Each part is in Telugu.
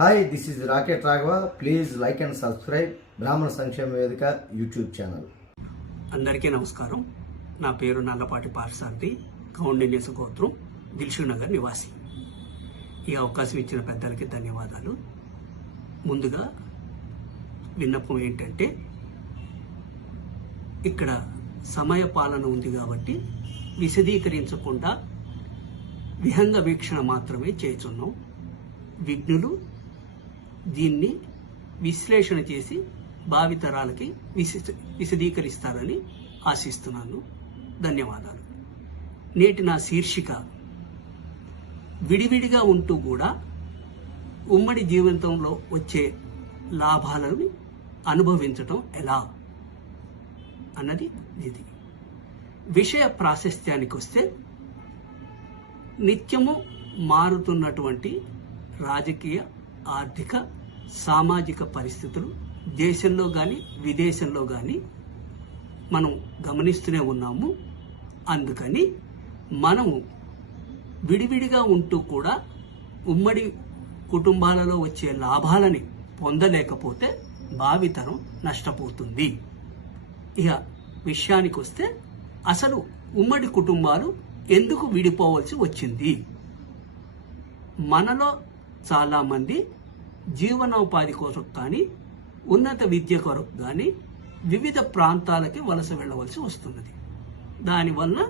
Hi this is Rocket Raghava please like and subscribe Brahmana Sankshema Vedika YouTube channel అందరికీ నమస్కారం. నా పేరు నల్లపాటి పార్సాంతి కౌండిన్యస గోత్రం దిల్షునగర్ నివాసి. ఈ అవకాశం ఇచ్చిన పెద్దలకి ధన్యవాదాలు. ముందుగా విన్నపం ఏంటంటే ఇక్కడ సమయ పాలన ఉంది కాబట్టి విశదీకరించకుండా విహంగ వీక్షణ మాత్రమే చేస్తున్నాం. విఘ్నులు దీన్ని విశ్లేషణ చేసి భావితరాలకి విశ- విశదీకరిస్తారని ఆశిస్తున్నాను. ధన్యవాదాలు. నేటి నా శీర్షిక విడివిడిగా ఉంటూ కూడా ఉమ్మడి జీవితంలో వచ్చే లాభాలను అనుభవించటం ఎలా అన్నది ఇది. విషయ ప్రాశస్త్యానికి వస్తే నిత్యము మారుతున్నటువంటి రాజకీయ ఆర్థిక సామాజిక పరిస్థితులు దేశంలో కానీ విదేశంలో కానీ మనం గమనిస్తూనే ఉన్నాము. అందుకని మనము విడివిడిగా ఉంటూ కూడా ఉమ్మడి కుటుంబాలలో వచ్చే లాభాలని పొందలేకపోతే భావితరం నష్టపోతుంది. ఇక విషయానికి వస్తే అసలు ఉమ్మడి కుటుంబాలు ఎందుకు విడిపోవలసి వచ్చింది? మనలో చాలామంది జీవనోపాధి కోసం కానీ ఉన్నత విద్య కొరకు కానీ వివిధ ప్రాంతాలకి వలస వెళ్ళవలసి వస్తున్నది. దానివల్ల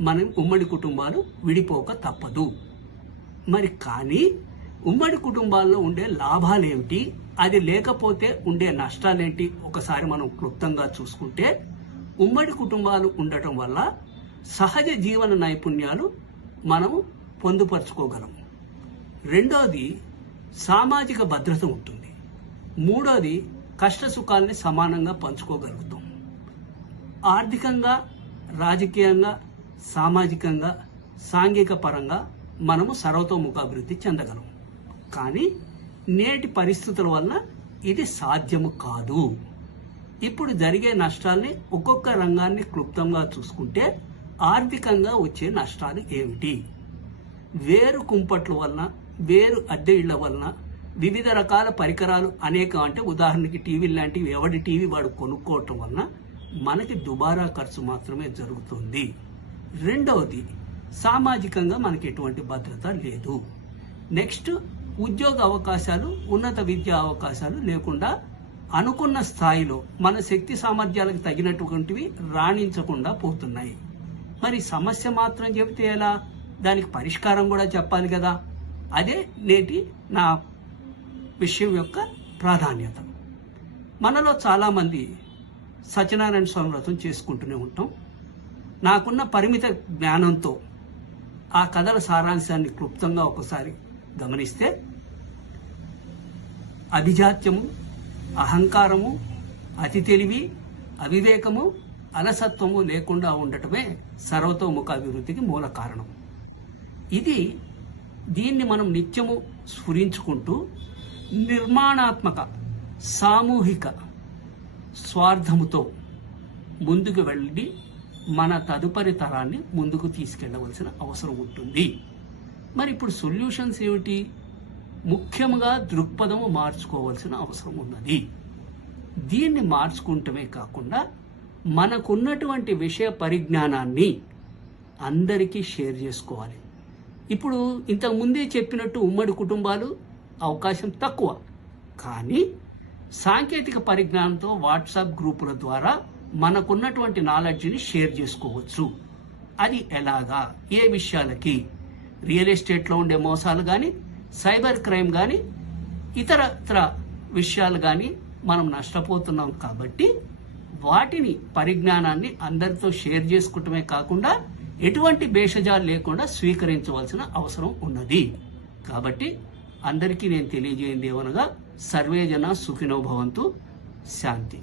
మనం ఉమ్మడి కుటుంబాలు విడిపోక తప్పదు. మరి కానీ ఉమ్మడి కుటుంబాల్లో ఉండే లాభాలేమిటి అది లేకపోతే ఉండే నష్టాలేంటి? ఒకసారి మనం క్లుప్తంగా చూసుకుంటే ఉమ్మడి కుటుంబాలు ఉండటం వల్ల సహజ జీవన నైపుణ్యాలు మనము పొందుపరుచుకోగలం రెండోది సామాజిక భద్రత ఉంటుంది. మూడోది కష్ట సుఖాల్ని సమానంగా పంచుకోగలుగుతాం. ఆర్థికంగా రాజకీయంగా సామాజికంగా సాంఘిక పరంగా మనము సర్వతోముఖాభివృద్ధి చెందగలం. కానీ నేటి పరిస్థితుల వల్ల ఇది సాధ్యము కాదు. ఇప్పుడు జరిగే నష్టాల్ని ఒక్కొక్క రంగాన్ని క్లుప్తంగా చూసుకుంటే ఆర్థికంగా వచ్చే నష్టాలు ఏమిటి? వేరు కుంపట్ల వలన వేరు అద్దె ఇళ్ళ వలన వివిధ రకాల పరికరాలు అనేక అంటే ఉదాహరణకి టీవీ లాంటివి ఎవడి టీవీ వాడు కొనుక్కోవటం వలన మనకి దుబారా ఖర్చు మాత్రమే జరుగుతుంది. రెండవది సామాజికంగా మనకి ఎటువంటి భద్రత లేదు. నెక్స్ట్ ఉద్యోగ అవకాశాలు ఉన్నత విద్యా అవకాశాలు లేకుండా అనుకున్న స్థాయిలో మన శక్తి సామర్థ్యాలకు తగినటువంటివి రాణించకుండా పోతున్నాయి. మరి సమస్య మాత్రం చెబితే ఎలా? దానికి పరిష్కారం కూడా చెప్పాలి కదా. అదే నేటి నా విషయం యొక్క ప్రాధాన్యత. మనలో చాలామంది సత్యనారాయణ స్వామి వ్రతం చేసుకుంటూనే ఉంటాం. నాకున్న పరిమిత జ్ఞానంతో ఆ కథల సారాంశాన్ని క్లుప్తంగా ఒకసారి గమనిస్తే అభిజాత్యము అహంకారము అతి తెలివి అవివేకము అలసత్వము లేకుండా ఉండటమే సర్వతోముఖ అభివృద్ధికి మూల కారణం. ఇది దీన్ని మనం నిత్యము స్ఫురించుకుంటూ నిర్మాణాత్మక సామూహిక స్వార్థముతో ముందుకు వెళ్ళి మన తదుపరి తరాన్ని ముందుకు తీసుకెళ్ళవలసిన అవసరం ఉంటుంది. మరి ఇప్పుడు సొల్యూషన్స్ ఏమిటి? ముఖ్యంగా దృక్పథము మార్చుకోవాల్సిన అవసరం ఉన్నది. దీన్ని మార్చుకుంటమే కాకుండా మనకున్నటువంటి విషయ పరిజ్ఞానాన్ని అందరికీ షేర్ చేసుకోవాలి. ఇప్పుడు ఇంతకు ముందే చెప్పినట్టు ఉమ్మడి కుటుంబాలు అవకాశం తక్కువ. కానీ సాంకేతిక పరిజ్ఞానంతో వాట్సాప్ గ్రూపుల ద్వారా మనకున్నటువంటి నాలెడ్జ్ని షేర్ చేసుకోవచ్చు. అది ఎలాగా? ఏ విషయాలకి? రియల్ ఎస్టేట్లో ఉండే మోసాలు కానీ సైబర్ క్రైమ్ కానీ ఇతరత్ర విషయాలు కానీ మనం నష్టపోతున్నాం కాబట్టి వాటిని పరిజ్ఞానాన్ని అందరితో షేర్ చేసుకోవటమే కాకుండా ఎటువంటి భేషజాలు లేకుండా స్వీకరించవలసిన అవసరం ఉన్నది. కాబట్టి అందరికీ నేను తెలియజేయండి ఏమనగా సర్వేజన సుఖినో భవంతు శాంతి.